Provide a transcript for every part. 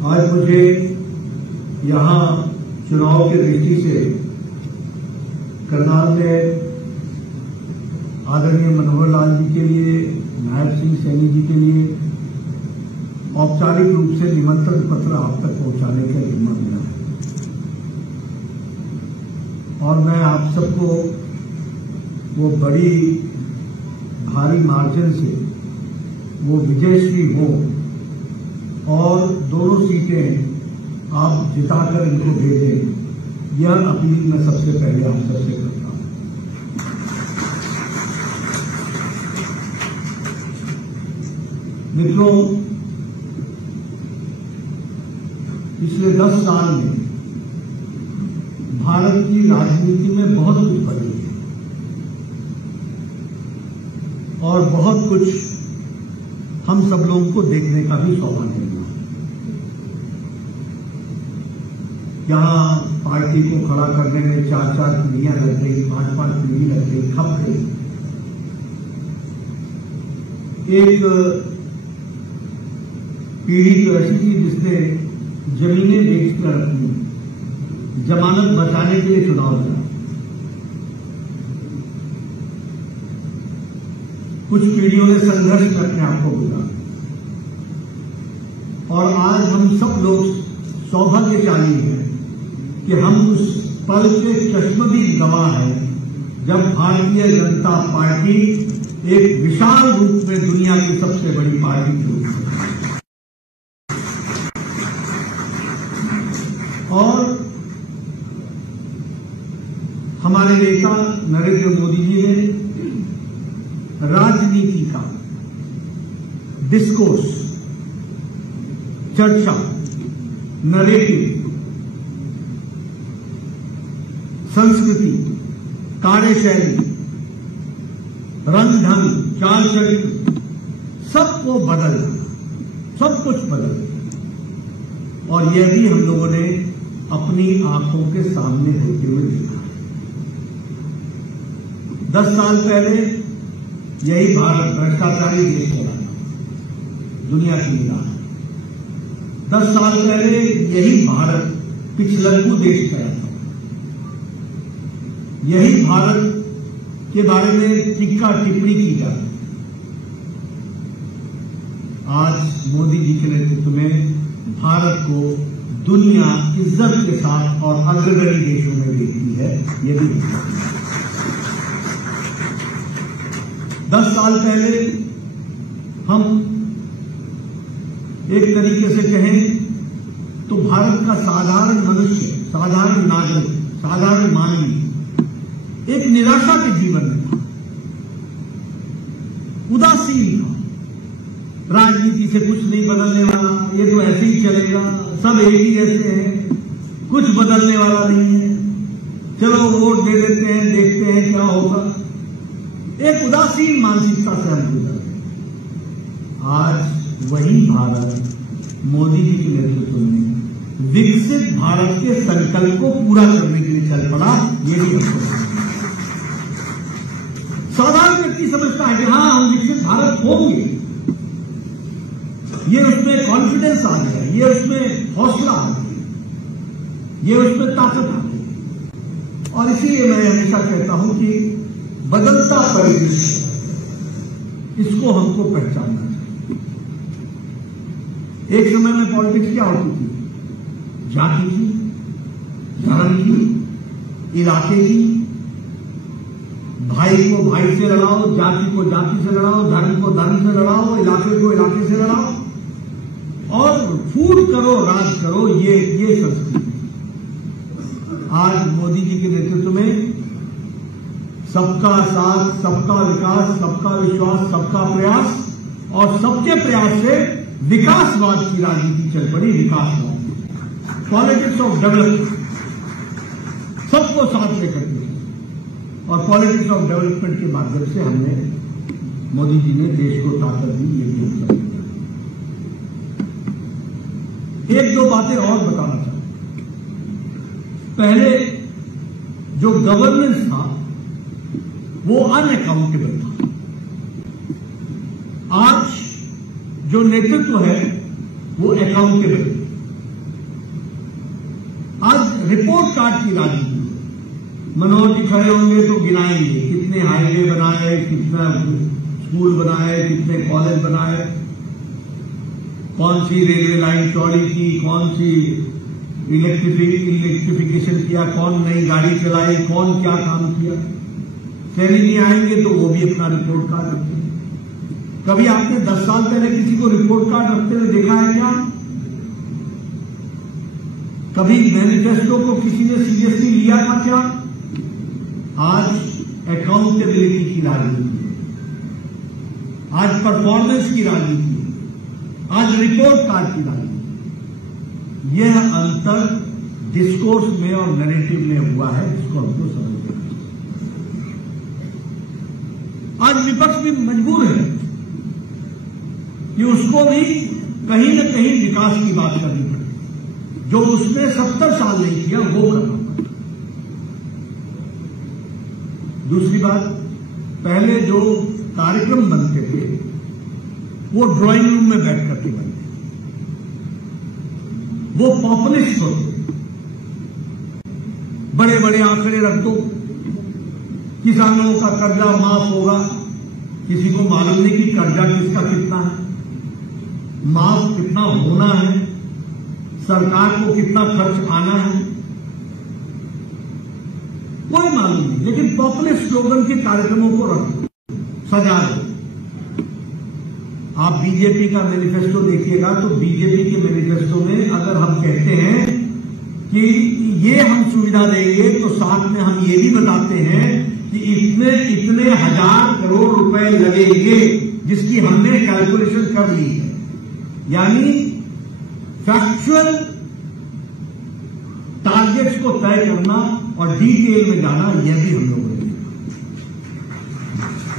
आज मुझे यहाँ चुनाव की दृष्टि से करनाल में आदरणीय मनोहर लाल जी के लिए, नायब सिंह सैनी जी के लिए औपचारिक रूप से निमंत्रण पत्र आप तक पहुंचाने का जिम्मा मिला है और मैं आप सबको वो बड़ी भारी मार्जिन से वो विजयश्री हो और दोनों सीटें आप जिताकर इनको भेजें, यह अपील मैं सबसे पहले आप सबसे करता हूं। मित्रों, पिछले 10 साल में भारत की राजनीति में बहुत कुछ बदल गया और बहुत कुछ हम सब लोगों को देखने का भी सौभाग्य मिला। यहां पार्टी को खड़ा करने में 4-4 पीढ़ियां लग गई, 5-5 पीढ़ी लग गई, खप गई। एक पीढ़ी तो ऐसी थी जिसने जमीनें बेचकर अपनी जमानत बचाने के लिए चुनाव लड़ा। कुछ पीढ़ियों ने संघर्ष में अपने आप को बुला और आज हम सब लोग सौभाग्यशाली हैं कि हम उस पल के चश्मदीद गवाह हैं जब भारतीय जनता पार्टी एक विशाल रूप में दुनिया की सबसे बड़ी पार्टी थी और हमारे नेता नरेंद्र मोदी जी ने राजनीति का डिस्कोर्स, चर्चा, नरेटिव, संस्कृति, कार्यशैली, रंग ढंग, चाल चरित्र सबको बदल, सब कुछ बदल और यह भी हम लोगों ने अपनी आंखों के सामने होते हुए देखा। 10 साल पहले यही भारत भ्रष्टाचारी देश चला था, दुनिया की निगाह। 10 साल पहले यही भारत पिछलग्गू देश गया था। यही भारत के बारे में टीका टिप्पणी की जाती। आज मोदी जी के नेतृत्व में भारत को दुनिया इज्जत के साथ और अग्रणी देशों में देखती है। ये भी 10 साल पहले हम एक तरीके से कहें तो भारत का साधारण मनुष्य, साधारण नागरिक, साधारण मानवी एक निराशा के जीवन में था, उदासीन था। राजनीति से कुछ नहीं बदलने वाला, ये तो ऐसे ही चलेगा, सब एक ही जैसे हैं, कुछ बदलने वाला नहीं है, चलो वोट दे देते हैं, देखते हैं क्या होगा। एक उदासीन मानसिकता से हम गुजर गए। आज वही भारत मोदी जी के नेतृत्व में विकसित भारत के संकल्प को पूरा करने के लिए चल पड़ा। ये भी साधारण व्यक्ति समझता है कि हाँ हम विकसित भारत होंगे, ये उसमें कॉन्फिडेंस आ गया, ये उसमें हौसला आ गया, ये उसमें ताकत आ गई। और इसीलिए मैं हमेशा कहता हूं कि बदलता परिदृश्य, इसको हमको पहचानना चाहिए। एक समय में पॉलिटिक्स क्या होती थी? जाति की, धर्म की, इलाके की, भाई को भाई से लड़ाओ, जाति को जाति से लड़ाओ, धर्म को धर्म से लड़ाओ, इलाके को इलाके से लड़ाओ और फूट करो, राज करो, ये संस्कृति। आज मोदी जी के नेतृत्व में सबका साथ, सबका विकास, सबका विश्वास, सबका प्रयास और सबके प्रयास से विकासवाद की राजनीति चल पड़ी। विकासवाद, पॉलिटिक्स ऑफ डेवलपमेंट, सबको साथ लेकर के और पॉलिटिक्स ऑफ डेवलपमेंट के माध्यम से हमने, मोदी जी ने देश को ताकत दी। ये भी होता है। एक दो बातें और बताना चाहता हूं। पहले जो गवर्नेंस था वो अनअकाउंटेबल था। आज जो नेतृत्व है वो अकाउंटेबल, रिपोर्ट कार्ड की राजनीति। मनोहर जी खड़े होंगे तो गिनाएंगे कितने हाईवे बनाए, कितना स्कूल बनाए, कितने कॉलेज बनाए, कौन सी रेलवे लाइन चौड़ी की, कौन सी इलेक्ट्रिफिकेशन किया, कौन नई गाड़ी चलाई, कौन क्या काम किया। सैनी जी आएंगे तो वो भी अपना रिपोर्ट कार्ड रखते हैं। कभी आपने 10 साल पहले किसी को रिपोर्ट कार्ड रखते हुए देखा है क्या? कभी मैनिफेस्टो को किसी ने सीरियसली लिया था क्या? आज अकाउंटेबिलिटी की राजनीति है, आज परफॉर्मेंस की राजनीति है, आज रिपोर्ट कार्ड की राजनीति। यह अंतर डिस्कोर्स में और नैरेटिव में हुआ है, जिसको हमको समझना है। आज विपक्ष भी मजबूर है कि उसको भी कहीं न कहीं विकास की बात करनी पड़े। जो उसने 70 साल नहीं किया वो करना पड़े। दूसरी बात, पहले जो कार्यक्रम बनते थे वो ड्राइंग रूम में बैठ करके बनते, वो पॉपुलिस्ट होते। बड़े बड़े आंकड़े रख दो, किसानों का कर्जा माफ होगा। किसी को मालूम नहीं कि कर्जा किसका कितना है, माफ कितना होना है, सरकार को कितना खर्च आना है, कोई मालूम नहीं। लेकिन पॉपुलिस्ट स्लोगन के कार्यक्रमों को रखो, सजा दो। आप बीजेपी का मैनिफेस्टो देखिएगा तो बीजेपी के मैनिफेस्टो में अगर हम कहते हैं कि ये हम सुविधा देंगे तो साथ में हम ये भी बताते हैं कि इसमें इतने 1000 करोड़ रुपए लगेंगे, जिसकी हमने कैलकुलेशन कर ली है। यानी फैक्चुअल टारगेट्स को तय करना और डिटेल में जाना, यह भी हम लोगों ने।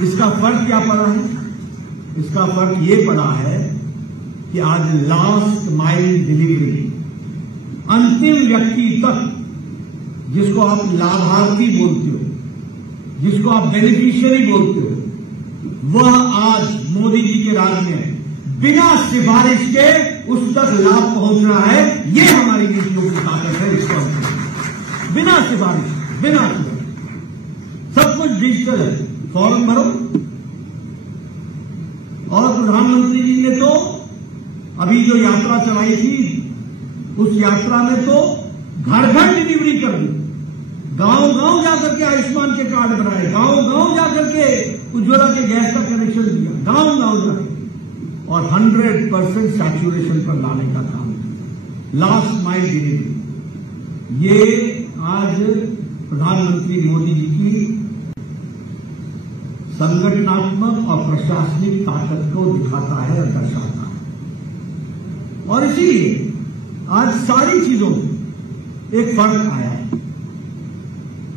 इसका फर्क क्या पड़ा है? इसका फर्क यह पड़ा है कि आज लास्ट माइल डिलीवरी, अंतिम व्यक्ति तक, जिसको आप लाभार्थी बोलते हो, जिसको आप बेनिफिशियरी बोलते हो, वह आज मोदी जी के राज में बिना सिफारिश के उस तक लाभ पहुंच रहा है। ये हमारी नीतियों की ताकत है। इसको बिना सिफारिश, बिना सिफारिश, सब कुछ डिजिटल है। फॉर्म भरो। और प्रधानमंत्री जी ने तो अभी जो यात्रा चलाई थी, उस यात्रा में तो घर घर डिलीवरी कर दी। गांव गांव जाकर के आयुष्मान के कार्ड बनाए, गांव गांव जाकर के उज्ज्वला के गैस का कनेक्शन दिया, गांव गांव जाकर, और 100% सैचुरेशन पर लाने का काम किया। लास्ट माइल डिलीवरी, ये आज प्रधानमंत्री मोदी जी की संगठनात्मक और प्रशासनिक ताकत को दिखाता है और दर्शाता है। और इसीलिए आज सारी चीजों में एक फर्क आया है।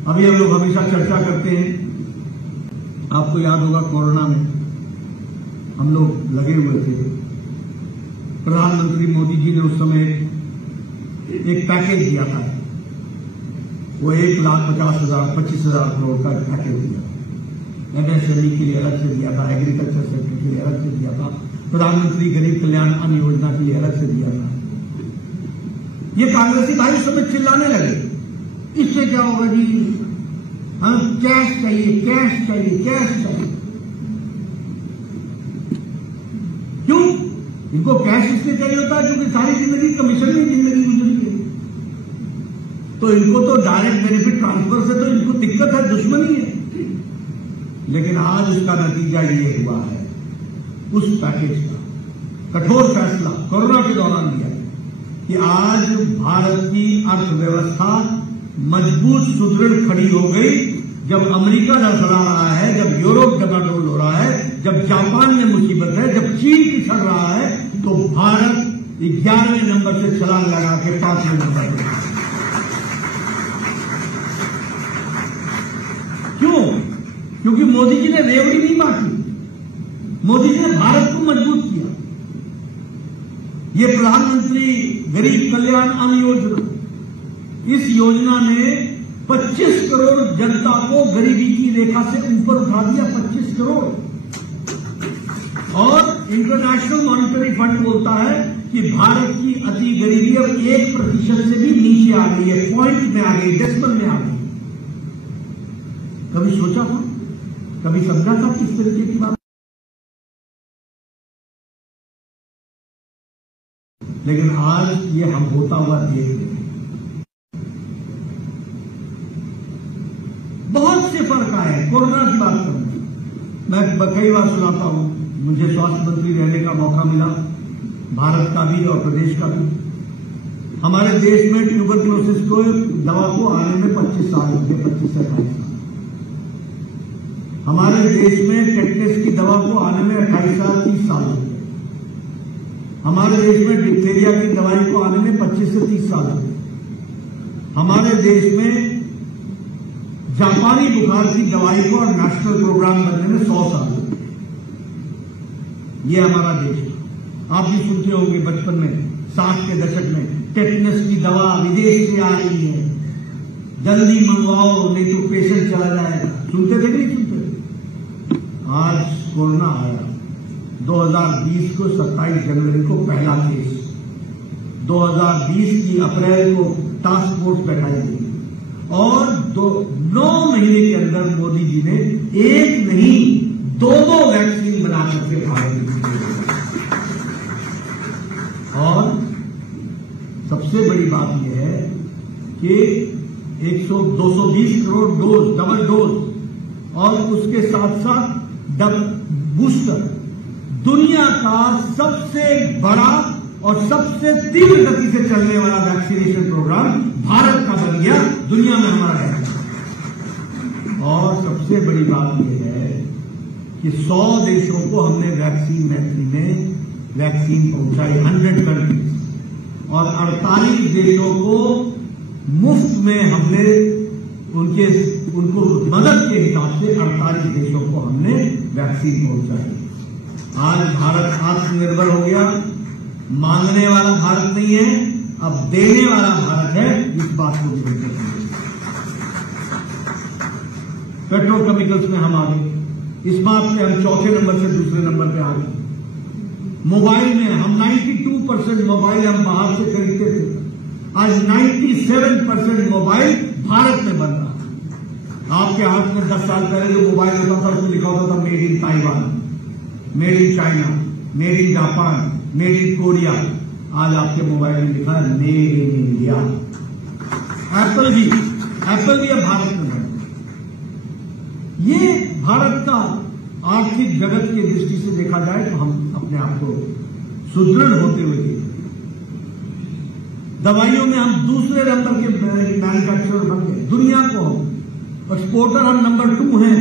अभी हम लोग हमेशा चर्चा करते हैं, आपको याद होगा कोरोना में हम लोग लगे हुए थे। प्रधानमंत्री मोदी जी ने उस समय एक पैकेज दिया था, वो 1,50,000 25,000 करोड़ का पैकेज दिया। एमएसएमई के लिए अलग से दिया था, एग्रीकल्चर सेक्टर के लिए अलग से दिया था, प्रधानमंत्री गरीब कल्याण अन्न योजना के लिए अलग से दिया था। ये कांग्रेसी भाई उस समय चिल्लाने लगे, इससे क्या होगा जी, हम कैश चाहिए, कैश चाहिए, कैश चाहिए। क्यों? इनको कैश इसलिए चाहिए होता है क्योंकि सारी जिंदगी कमीशन में जिंदगी गुजरी है। तो इनको तो डायरेक्ट बेनिफिट ट्रांसफर से तो इनको दिक्कत है, दुश्मनी है। लेकिन आज उसका नतीजा ये हुआ है, उस पैकेज का कठोर फैसला कोरोना के दौरान लिया कि आज भारत की अर्थव्यवस्था मजबूत सुदृढ़ खड़ी हो गई। जब अमेरिका लड़खड़ा रहा है, जब यूरोप डगाडोल हो रहा है, जब जापान में मुसीबत है, जब चीन पिछड़ रहा है, तो भारत 11वें नंबर से छलांग लगा के 5वें नंबर पर। क्यों? क्योंकि मोदी जी ने रेवड़ी नहीं बांटी, मोदी जी ने भारत को मजबूत किया। ये प्रधानमंत्री गरीब कल्याण अन्न योजना, इस योजना ने 25 करोड़ जनता को गरीबी की रेखा से ऊपर उठा दिया। 25 करोड़। और इंटरनेशनल मॉनिटरी फंड बोलता है कि भारत की अति गरीबी अब 1% से भी नीचे आ गई है, पॉइंट में आ गई, डेसिमल में आ गई। कभी सोचा था, कभी समझा था किस तरीके की बात? लेकिन आज ये हम होता हुआ देख रहे हैं। बहुत से फर्क आए। कोरोना की बात करूं, मैं कई बार सुनाता हूं, मुझे स्वास्थ्य मंत्री रहने का मौका मिला, भारत का भी और प्रदेश का भी। हमारे देश में ट्यूबरक्लोसिस को दवा को आने में 25 साल हो गए, 25 से 28 साल। हमारे देश में टेटनस की दवा को आने में 28 साल 30 साल हो गए। हमारे देश में डिप्थीरिया की दवाई को आने में 25 से 30 साल हो गए। हमारे देश में जापानी बुखार की दवाई को और नेशनल प्रोग्राम बनने में 100 साल हो गए। ये हमारा देश है। आप भी सुनते होंगे बचपन में, 60 के दशक में, टेटनस की दवा विदेश से आ रही है, जल्दी मंगवाओ नहीं तो पेशेंट चला जाएगा। सुनते थे कि नहीं सुनते? आज कोरोना आया, 2020 को 27 जनवरी को पहला केस, 2020 की अप्रैल को टास्क फोर्स बैठाई गई और 9 महीने के अंदर मोदी जी ने एक नहीं 2 वैक्सीन बना करके भारत में। और सबसे बड़ी बात यह है कि 220 करोड़ डोज, डबल डोज और उसके साथ साथ बूस्टर, दुनिया का सबसे बड़ा और सबसे तीव्र गति से चलने वाला वैक्सीनेशन प्रोग्राम भारत का बन गया, दुनिया में हमारा है। और सबसे बड़ी बात यह है कि 100 देशों को हमने वैक्सीन मैत्री में वैक्सीन पहुंचाई, 100 कंट्रीज, और 48 देशों को मुफ्त में हमने उनको मदद के हिसाब से 48 देशों को हमने वैक्सीन पहुंचाई। आज भारत आत्मनिर्भर हो गया, मांगने वाला भारत नहीं है, अब देने वाला भारत है। इस बात को ध्यान रखिए। पेट्रोकेमिकल्स में हम आ गए, इस्पात में हम चौथे नंबर से दूसरे नंबर पे आ गए। मोबाइल में हम 92% मोबाइल हम बाहर से खरीदते थे, आज 97% मोबाइल भारत में बन रहा है। आपके हाथ में 10 साल पहले जो मोबाइल होता था उसमें लिखा होता था made in Taiwan, made in China, made in Japan, made in Korea. आज आपके मोबाइल में लिखा है मेड इन इंडिया। एप्पल भी अब भारत में बना। ये भारत का आर्थिक जगत की दृष्टि से देखा जाए तो हम अपने आप को सुदृढ़ होते हुए देखते हैं। दवाइयों में हम दूसरे नंबर के मैन्युफैक्चरर बन गए, दुनिया को एक्सपोर्टर हम नंबर 2 हैं।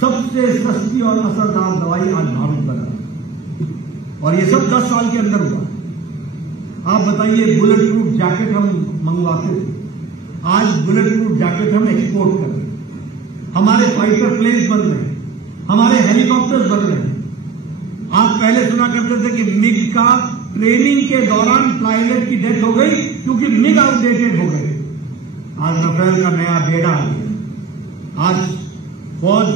सबसे सस्ती और असरदार दवाई आज भारत बना, और ये सब 10 साल के अंदर हुआ। आप बताइए, बुलेट प्रूफ जैकेट हम मंगवाते थे, आज बुलेट प्रूफ जैकेट हम एक्सपोर्ट कर रहे हैं। हमारे फाइटर प्लेन्स बन रहे हैं, हमारे हेलीकॉप्टर्स बन रहे हैं। आप पहले सुना करते थे कि मिग का ट्रेनिंग के दौरान पायलट की डेथ हो गई क्योंकि मिग आउटडेटेड हो गए। आज राफेल का नया बेड़ा आ गया। आज फौज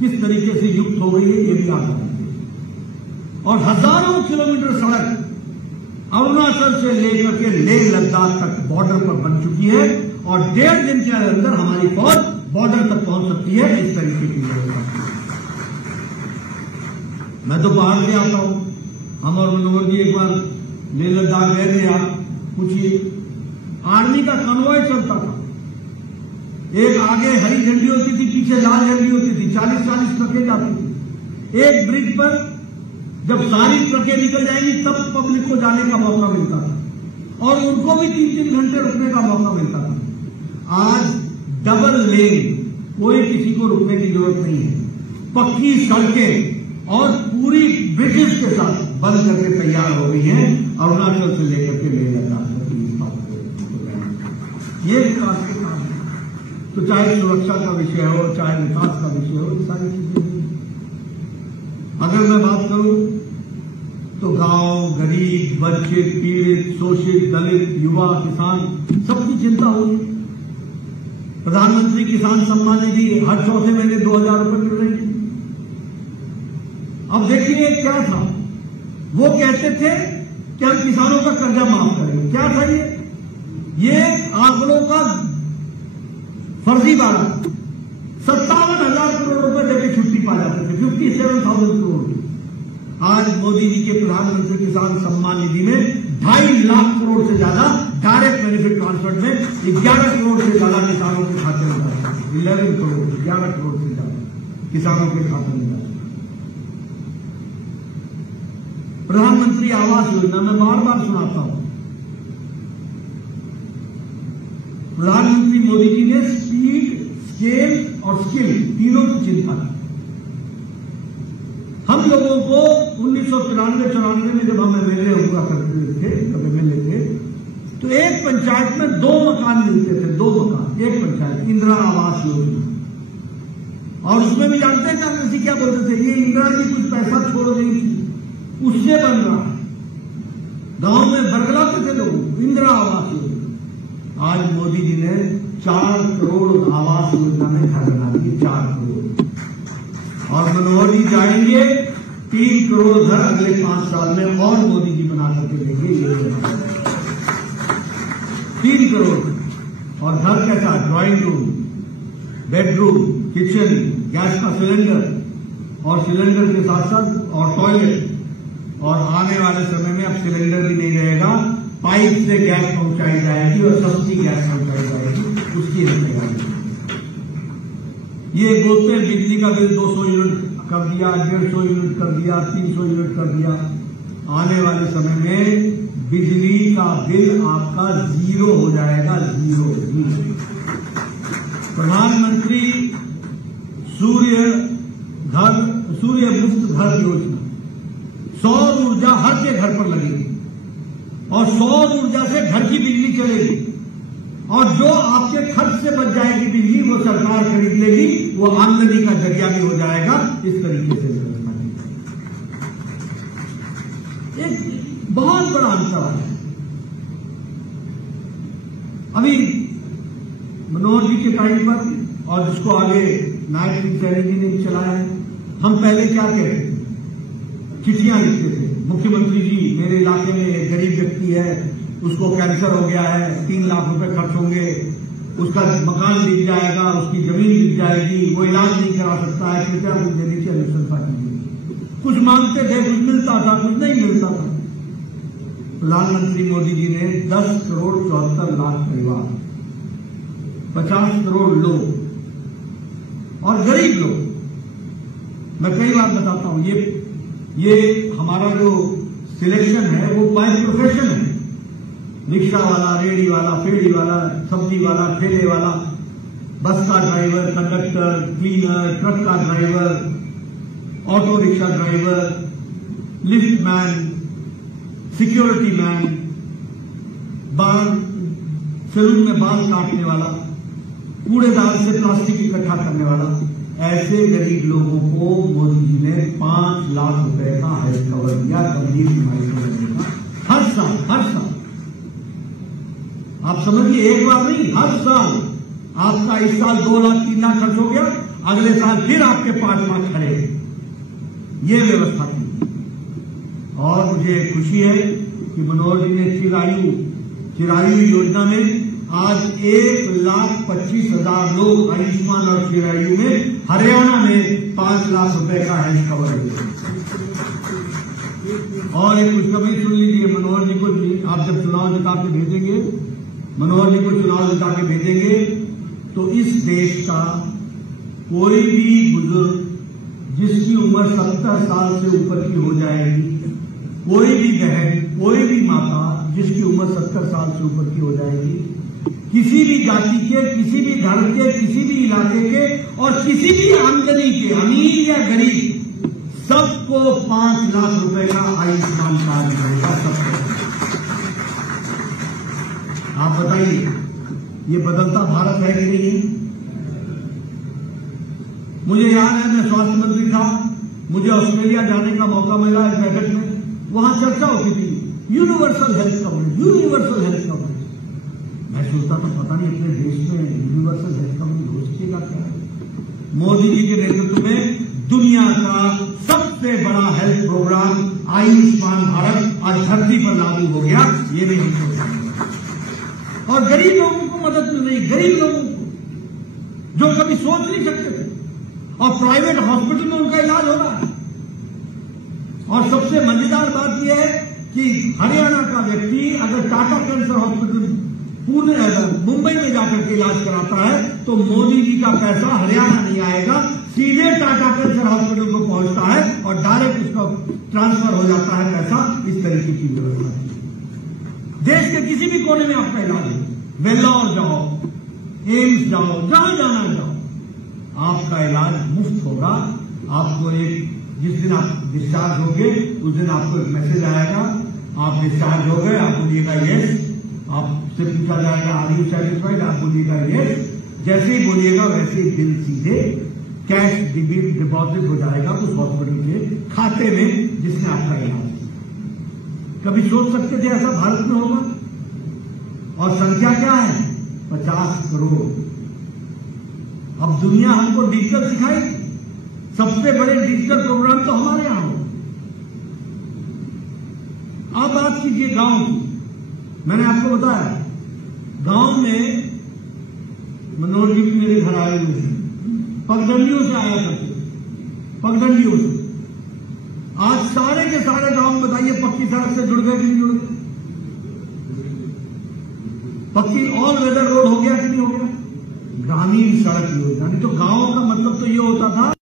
किस तरीके से युक्त हो गई है ये भी आप जानते हैं। और हजारों किलोमीटर सड़क अरुणाचल से लेकर के लेह लद्दाख तक बॉर्डर पर बन चुकी है, और 1.5 दिन के अंदर हमारी फौज बॉर्डर तक पहुंच सकती है। इस तरीके की व्यवस्था। मैं तो बाहर से आता हूं, हम और मनोहर जी एक बार लेह लद्दाख गए थे। आप पूछिए, आर्मी का कन्वॉय चलता था, एक आगे हरी झंडी होती थी, पीछे लाल झंडी होती थी, 40-40 ट्रकें जाती थी। एक ब्रिज पर जब सारी ट्रकें निकल जाएंगी तब पब्लिक को जाने का मौका मिलता था, और उनको भी 3-3 घंटे रुकने का मौका मिलता था। आज डबल लेन, कोई किसी को रुकने की जरूरत नहीं है, पक्की सड़कें और पूरी ब्रिजेस के साथ बंद करके तैयार हो गई हैं अरुणाचल से लेकर के लेह लद्दाख तक की इस बात को। ये विकास के काम है। तो चाहे सुरक्षा का विषय हो, चाहे विकास का विषय हो, ये सारी चीजें। अगर मैं बात करूं तो गांव, गरीब, वंचित, पीड़ित, शोषित, दलित, युवा, किसान सबकी चिंता होगी। प्रधानमंत्री किसान सम्मान निधि हर चौथे महीने 2000 रुपए मिल रही है। अब देखिए क्या था, वो कहते थे कि हम किसानों का कर्जा माफ करेंगे। क्या था ये आंकड़ों का फर्जीवाड़ा 57,000 करोड़ रुपए देके छुट्टी पा जाते थे, 57,000 करोड़। आज मोदी जी के प्रधानमंत्री किसान सम्मान निधि में 2.5 लाख करोड़ से ज्यादा डायरेक्ट बेनिफिट ट्रांसफर में 11 करोड़ से ज्यादा किसानों के खाते में जाता है। 11 करोड़ 11 करोड़ से ज्यादा किसानों के खाते में जाता है। प्रधानमंत्री आवास योजना में बार बार सुनाता हूं, प्रधानमंत्री मोदी जी ने स्पीड, स्केल और स्किल तीनों की चिंता की। हम लोगों को 1993-94 में जब हम एमएलए हुआ करते थे, जब एमएलए थे, तो एक पंचायत में 2 मकान मिलते थे, 2 मकान एक पंचायत, इंदिरा आवास योजना। और उसमें भी जानते हैं कांग्रेसी क्या बोलते थे, ये इंदिरा जी कुछ पैसा छोड़ रही थी, उससे बन रहा है। गांव में बरगलाते थे लोग, इंदिरा आवास योजना। आज मोदी जी ने 4 करोड़ आवास योजना में घर बना दिए, 4 करोड़। और मनोहर जी जाएंगे 3 करोड़ घर अगले 5 साल में और मोदी जी बना करके देंगे। ये 3 करोड़। और घर कैसा, drawing room, bedroom, kitchen, gas का सिलेंडर और सिलेंडर के साथ साथ और टॉयलेट। और आने वाले समय में अब सिलेंडर भी नहीं रहेगा, पाइप से गैस पहुंचाई जाएगी और सस्ती गैस पहुंचाई जाएगी, उसकी तैयारी। ये बोलते हैं बिजली का बिल 200 यूनिट कर दिया, 150 यूनिट कर दिया, 300 यूनिट कर दिया। आने वाले समय में बिजली का बिल आपका 0 हो जाएगा, 0। प्रधानमंत्री सूर्य मुफ्त घर योजना, सौर ऊर्जा हर के घर पर लगेगी और सौर ऊर्जा से घर की बिजली चलेगी। और जो आपके खर्च से बच जाएगी बिजली, वो सरकार खरीद लेगी, वो आमदनी का जरिया भी हो जाएगा। इस तरीके से व्यवस्था की एक बहुत बड़ा अंतर है। अभी मनोहर जी के टाइम पर और जिसको आगे नायब सिंह सैनी जी ने चलाया है, हम पहले क्या कहते थे, चिट्ठियां लिखते थे, मुख्यमंत्री जी मेरे इलाके में गरीब व्यक्ति है, उसको कैंसर हो गया है, 3 लाख रुपए खर्च होंगे, उसका मकान बिक जाएगा, उसकी जमीन बिक जाएगी, वो इलाज नहीं करा सकता है, कृपया मुझे नीचे अनुशंसा कीजिए। कुछ मांगते थे, कुछ मिलता था, कुछ नहीं मिलता था। प्रधानमंत्री मोदी जी ने 10 करोड़ 74 लाख परिवार, 50 करोड़ लोग और गरीब लोग, मैं कई बार बताता हूं, ये हमारा जो सिलेक्शन है वो बाय प्रोफेशन है। रिक्शा वाला, रेडी वाला, फेरी वाला, सब्जी वाला, ठेले वाला, बस का ड्राइवर, कंडक्टर, क्लीनर, ट्रक का driver, auto rickshaw driver, lift man, security man, saloon में बाल काटने वाला, कूड़ेदार से प्लास्टिक इकट्ठा करने वाला, ऐसे गरीब लोगों को मोदी जी ने 5 लाख रुपए का हेल्थ कवर दिया, गंभीर बीमारी को लगने का, हर साल। आप समझिए, एक बार नहीं, हर साल। आपका इस साल 2 लाख 3 लाख खर्च हो गया, अगले साल फिर आपके 5 लाख खड़े। ये व्यवस्था की। और मुझे खुशी है कि मनोहर जी ने चिरायु योजना में आज 1,25,000 लोग आयुष्मान और चिरायु में हरियाणा में 5 लाख रुपए का हेल्थ कवर दिया। और एक खुशखबरी सुन लीजिए, मनोहर जी को आप जब चुनाव जिता के भेजेंगे, मनोहर जी को चुनाव जिता के भेजेंगे, तो इस देश का कोई भी बुजुर्ग जिसकी उम्र 70 साल से ऊपर की हो जाएगी, कोई भी बहन, कोई भी माता जिसकी उम्र 70 साल से ऊपर की हो जाएगी, किसी भी जाति के, किसी भी धर्म के, किसी भी इलाके के और किसी भी आमदनी के, अमीर या गरीब, सबको 5 लाख रुपए का आयुष्मान कार्ड मिलेगा, सबको। आप बताइए, ये बदलता भारत है कि नहीं? मुझे याद है, मैं स्वास्थ्य मंत्री था, मुझे ऑस्ट्रेलिया जाने का मौका मिला इस बैठक में, वहां चर्चा होती थी universal health coverage, universal health coverage. मैं सोचता था पता नहीं अपने देश में यूनिवर्सल हेल्थ कवरेज हो सकेगा क्या? मोदी जी के नेतृत्व में दुनिया का सबसे बड़ा हेल्थ प्रोग्राम आयुष्मान भारत आज धरती पर लागू हो गया। ये भी हम सोच सकते हैं। और मदद मिल रही, गरीब लोगों को जो कभी सोच नहीं सकते थे, और प्राइवेट हॉस्पिटल में उनका इलाज हो रहा है। और सबसे मजेदार बात यह है कि हरियाणा का व्यक्ति अगर टाटा कैंसर हॉस्पिटल पुणे मुंबई में जाकर के इलाज कराता है तो मोदी जी का पैसा हरियाणा नहीं आएगा, सीधे टाटा कैंसर हॉस्पिटल को पहुंचता है और डायरेक्ट उसका ट्रांसफर हो जाता है पैसा। इस तरीके की व्यवस्था है। देश के किसी भी कोने में आपका इलाज है, वेल्लोर जाओ, एम्स जाओ, जहां जाना जाओ, आपका इलाज मुफ्त होगा। आपको एक जिस दिन आप डिस्चार्ज होंगे उस दिन आपको एक मैसेज आएगा, आप डिस्चार्ज हो गए, आप बोलिएगा यस, आपसे पूछा जाएगा आर यू सेटिस्फाइड, आप बोलिएगा यस। जैसे ही बोलिएगा वैसे ही बिल सीधे कैश डिपॉजिट हो जाएगा उस हॉस्पिटल के खाते में जिसने आपका इलाज किया। कभी सोच सकते थे ऐसा भारत में होगा? और संख्या क्या है? 50 करोड़। अब दुनिया हमको डिजिटल सिखाएगी। सबसे बड़े डिजिटल प्रोग्राम तो हमारे यहां हो। आप बात कीजिए गांव की। मैंने आपको बताया गांव में मनोज जी भी मेरे घर आए हुए थे, पगडंडियों से आया करते, पगडंडियों से। आज सारे के सारे गांव में बताइए पक्की सड़क से जुड़ गए कि नहीं जुड़ गए? पक्की ऑल वेदर रोड हो गया कि नहीं हो गया? ग्रामीण सड़क योजना। नहीं तो गांव का मतलब तो ये होता था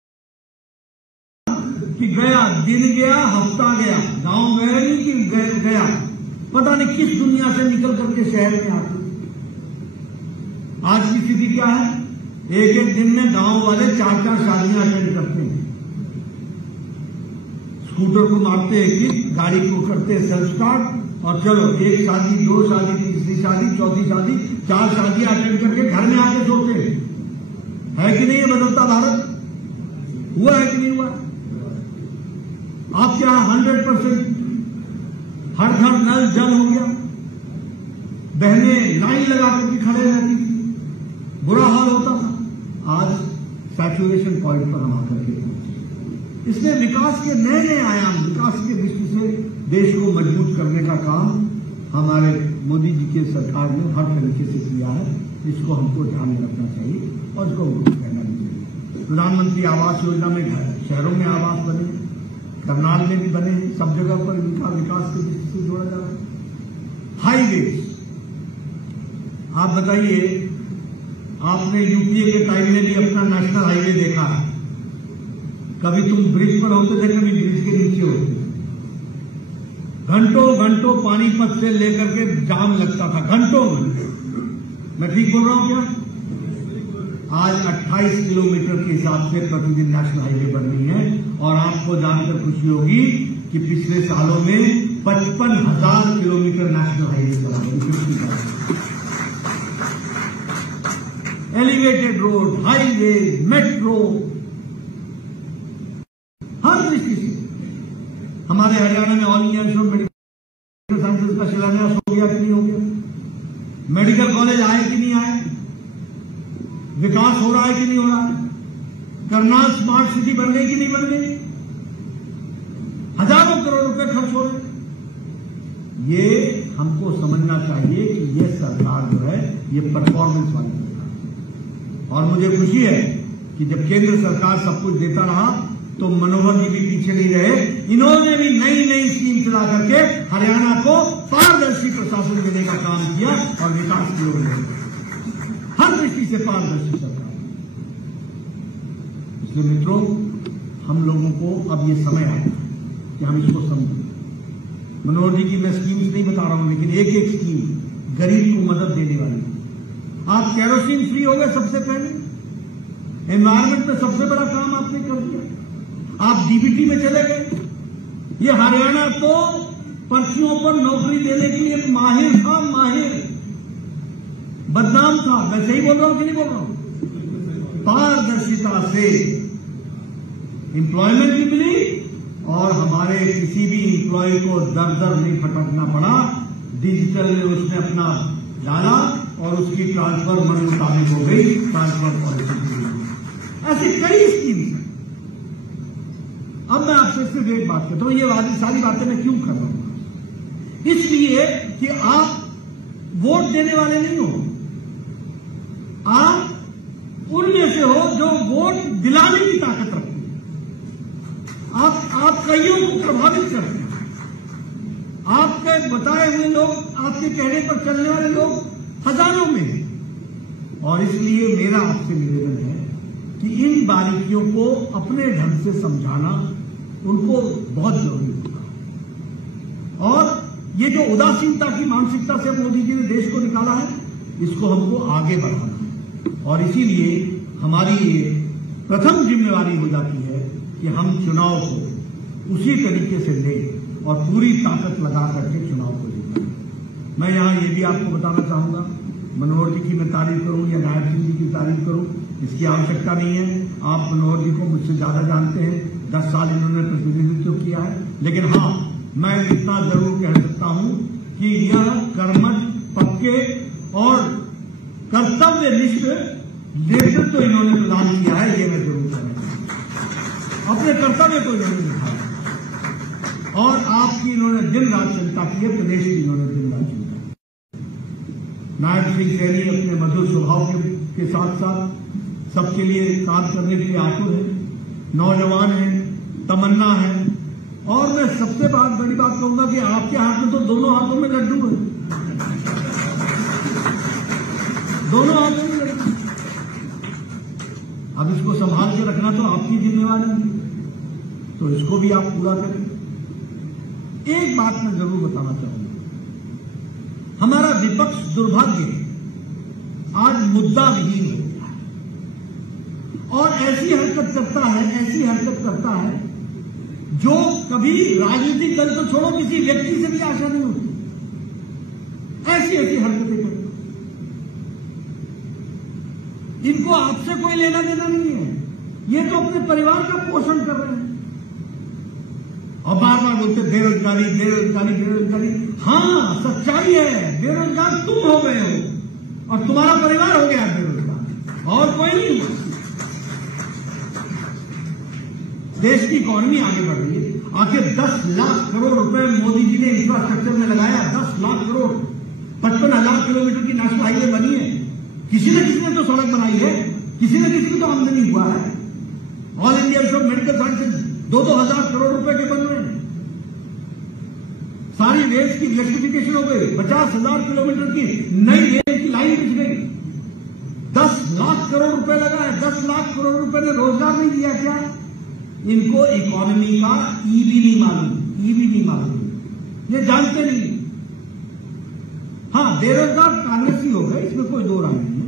कि गया दिन गया हफ्ता गया, गांव गया नहीं कि गया पता नहीं किस दुनिया से निकल करके शहर में आते। आज की स्थिति क्या है? एक एक दिन में गांव वाले 4-4 शादियां अटेंड करते हैं। स्कूटर को मारते हैं कि गाड़ी को करते हैं सेल्फ स्टार्ट और चलो एक शादी, 2 शादी, तीसरी शादी, चौथी शादी, 4 शादियां अटेंड करके घर में आके सोते हैं। है कि नहीं ये बदलता भारत? हुआ है कि नहीं हुआ? आपके यहां 100% हर घर नल जल हो गया। बहनें लाइन लगा करके खड़े रहती थी, बुरा हाल होता था। आज सैचुरेशन पॉइंट पर हम आकर के पहुंचे। इसलिए विकास के नए नए आयाम, विकास के दृष्टि से देश को मजबूत करने का काम हमारे मोदी जी के सरकार ने हर तरीके से किया है। इसको हमको ध्यान में रखना चाहिए और इसको कहना भी चाहिए। प्रधानमंत्री आवास योजना में शहरों में आवास बने, करनाल में भी बने, सब जगह पर इनका विकास के दृष्टि से जोड़ा जा रहा है। हाईवे, आप बताइए, आपने यूपीए के टाइम में भी अपना नेशनल हाईवे देखा है। कभी तुम ब्रिज पर होते थे, कभी ब्रिज के नीचे होते थे। घंटों घंटों पानीपत से लेकर के जाम लगता था, घंटों घंटों। मैं ठीक बोल रहा हूं क्या? आज 28 किलोमीटर के हिसाब से प्रतिदिन नेशनल हाईवे बन रही है। और आपको जानकर खुशी होगी कि पिछले सालों में 55,000 किलोमीटर नेशनल हाईवे चला है। एलिवेटेड रोड, हाईवे, मेट्रो, हर दृष्टि से हमारे हरियाणा में all India institute medical sciences का शिलान्यास हो गया कि नहीं हो गया? मेडिकल कॉलेज आए कि नहीं आए? विकास हो रहा है कि नहीं हो रहा है? करनाल स्मार्ट सिटी बन गई कि नहीं बन गई? हजारों करोड़ रुपए खर्च हो रहे। ये हमको समझना चाहिए कि ये सरकार जो है ये परफॉर्मेंस वाली सरकार है। और मुझे खुशी है कि जब केंद्र सरकार सब कुछ देता रहा तो मनोहर जी भी पीछे नहीं रहे। इन्होंने भी नई नई स्कीम चला करके हरियाणा को पारदर्शी प्रशासन देने का काम किया और विकास की ओर ले गया। हर दृष्टि से पारदर्शी सरकार। इसलिए मित्रों, हम लोगों को अब ये समय आया कि हम इसको समझें। मनोहर जी की मैं स्कीम्स नहीं बता रहा हूं, लेकिन एक एक स्कीम गरीब को मदद देने वाली। आप केरोसिन फ्री हो गए सबसे पहले, एनवायरमेंट में सबसे बड़ा काम आपने कर दिया। आप डीबीटी में चले गए। ये हरियाणा तो पर्चियों पर नौकरी देने के लिए माहिर था, माहिर, बदनाम था। मैं सही बोल रहा हूं कि नहीं बोल रहा हूं? पारदर्शिता से एम्प्लॉयमेंट भी मिली और हमारे किसी भी एम्प्लॉय को दर दर नहीं फटकना पड़ा। डिजिटल में उसने अपना डाला और उसकी ट्रांसफर मन मुताबिक हो गई, ट्रांसफर पॉलिसी। ऐसी कई स्कीम है। अब मैं आपसे सिर्फ एक बात कहता हूं, ये सारी बातें मैं क्यों कर रहा हूं? इसलिए कि आप वोट देने वाले नहीं हो, आप उनमें से हो जो वोट दिलाने की ताकत रखते हैं। आप कईयों को प्रभावित करते हैं। आपके बताए हुए लोग, आपके कहने पर चलने वाले लोग हजारों में हैं। और इसलिए मेरा आपसे निवेदन है कि इन बारीकियों को अपने ढंग से समझाना उनको बहुत जरूरी होगा। और ये जो उदासीनता की मानसिकता से मोदी जी ने देश को निकाला है, इसको हमको आगे बढ़ाना है। और इसीलिए हमारी ये प्रथम जिम्मेवारी हो जाती है कि हम चुनाव को उसी तरीके से लें और पूरी ताकत लगा करके चुनाव को जीतें। मैं यहां ये भी आपको बताना चाहूंगा, मनोहर जी की मैं तारीफ करूं या नायब सिंह जी की तारीफ करूं, इसकी आवश्यकता नहीं है। आप मनोहर जी को मुझसे ज्यादा जानते हैं, 10 साल इन्होंने प्रतिनिधित्व किया है। लेकिन हाँ, मैं इतना जरूर कह सकता हूं कि यह कर्मठ, पक्के और कर्तव्यनिष्ठ नेतृत्व तो इन्होंने प्रदान किया है, ये मैं जरूर कहूंगा। अपने कर्तव्य को इन्होंने दिखाया और आपकी इन्होंने दिन रात चिंता की है, प्रदेश की इन्होंने दिन रात चिंता की। नायब सिंह सैनी अपने मधुर स्वभाव के साथ साथ सबके लिए काम करने के लिए आतुर है, नौजवान है, तमन्ना है। और मैं सबसे बड़ी बात कहूंगा कि आपके हाथ में तो दोनों हाथों में लड्डू है, दोनों हाथों में लड्डू। अब इसको संभाल के रखना तो आपकी जिम्मेवारी है, तो इसको भी आप पूरा करें। एक बात मैं जरूर बताना चाहूंगा, हमारा विपक्ष दुर्भाग्य आज मुद्दा विहीन हो गया है और ऐसी हरकत करता है जो कभी राजनीतिक दल तो छोड़ो, किसी व्यक्ति से भी आशा नहीं होती। ऐसी हरकतें करते, इनको आपसे कोई लेना देना नहीं है। ये तो अपने परिवार का पोषण कर रहे हैं और बार बार बोलते बेरोजगारी बेरोजगारी बेरोजगारी। हाँ, सच्चाई है, बेरोजगार तुम हो गए हो और तुम्हारा परिवार हो गया बेरोजगार, और कोई नहीं हुआ। देश की इकॉनमी आगे बढ़ रही है। आखिर 10 लाख करोड़ रुपए मोदी जी ने इंफ्रास्ट्रक्चर में लगाया, 10 लाख करोड़, 55,000 किलोमीटर की नेशनल हाईवे बनी है। किसी न किसी ने तो सड़क बनाई है, किसी न किसी की तो आमदनी हुआ है। All India institute of medical sciences 2-2 हजार करोड़ रुपए के बन रहे हैं। सारी रेल की इलेक्ट्रिफिकेशन हो गई, 50,000 किलोमीटर की नई रेल की लाइन बिछ गई। 10 लाख करोड़ रुपए लगा है। 10 लाख करोड़ रुपए ने रोजगार नहीं दिया क्या? इनको इकोनॉमी का ई भी नहीं मालूम, ये जानते नहीं। हाँ, बेरोजगार कांग्रेस ही हो गए, इसमें कोई दो राय नहीं है।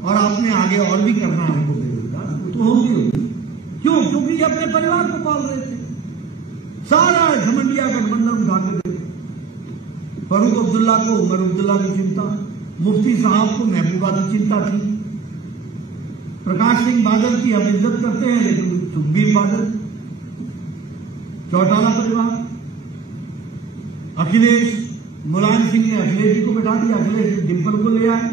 और आपने आगे और भी करना है हमको बेरोजगार, तो होंगे। क्यों? क्योंकि ये अपने परिवार को पाल रहे थे। सारा झमंडिया गठबंधन उठाते थे। फारूक अब्दुल्ला को उमर अब्दुल्ला की चिंता, मुफ्ती साहब को महबूबा की चिंता थी, प्रकाश सिंह बादल की हम इज्जत करते हैं लेकिन सुखबीर बादल, चौटाला परिवार, अखिलेश, मुलायम सिंह ने अखिलेश जी को बैठा दिया, अखिलेश डिम्पल को ले आए,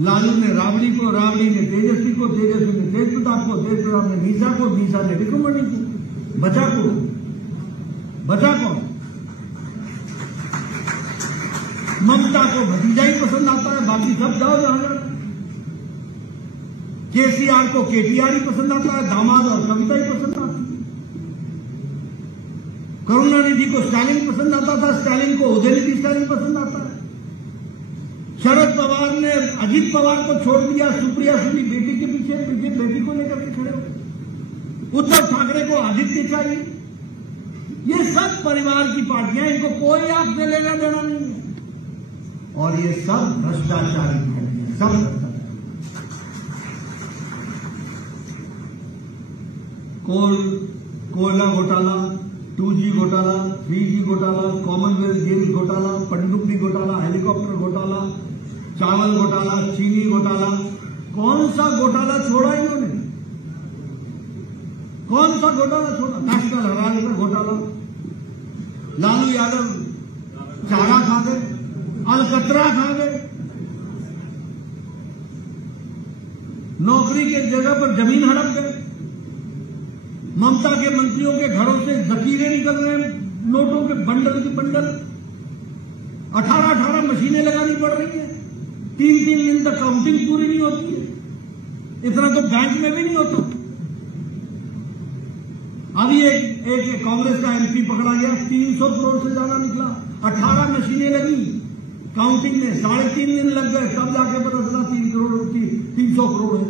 लालू ने राबड़ी को, राबड़ी ने तेजस्वी को, तेजस्वी ने तेज प्रताप को, तेज प्रताप ने मीसा को, मीसा ने विक्रमणि को। बचा कौन? ममता को भतीजा ही पसंद आता है, बाकी सब जाओ जहां जाओ। केसीआर को केटीआर ही पसंद आता है, दामाद और कविता ही पसंद आती है। करुणानिधि को स्टालिन पसंद आता था, स्टालिन को उदयनिधि स्टालिन पसंद आता है। शरद पवार ने अजीत पवार को छोड़ दिया, सुप्रिया सुनी बेटी के पीछे बेटी को लेकर के खड़े हो। उद्धव ठाकरे को आदित्य चाहिए। ये सब परिवार की पार्टियां, इनको कोई आपसे लेना देना नहीं है। और ये सब भ्रष्टाचारी पार्टियां, सब भ्रष्टाचारी। कोयला घोटाला, 2G घोटाला, 3G घोटाला, कॉमनवेल्थ गेम्स घोटाला, पनडुब्बी घोटाला, हेलीकॉप्टर घोटाला, चावल घोटाला, चीनी घोटाला। कौन सा घोटाला छोड़ा इन्होंने? कौन सा घोटाला छोड़ा? नेशनल हेराल्ड का घोटाला, लालू यादव चारा खा गए, अलकतरा खा गए, नौकरी के जगह पर जमीन हड़प गए, ममता के मंत्रियों के घरों से जखीरे निकल रहे हैं, नोटों के बंडल की बंडल, 18 मशीनें लगानी पड़ रही हैं। 3-3 दिन तक काउंटिंग पूरी नहीं होती है। इतना तो बैंक में भी नहीं होता। अभी एक कांग्रेस का एमपी पकड़ा गया, 300 करोड़ से ज्यादा निकला। 18 मशीनें लगी काउंटिंग में, 3.5 दिन लग गए, तब जाके पता चला 300 करोड़ है।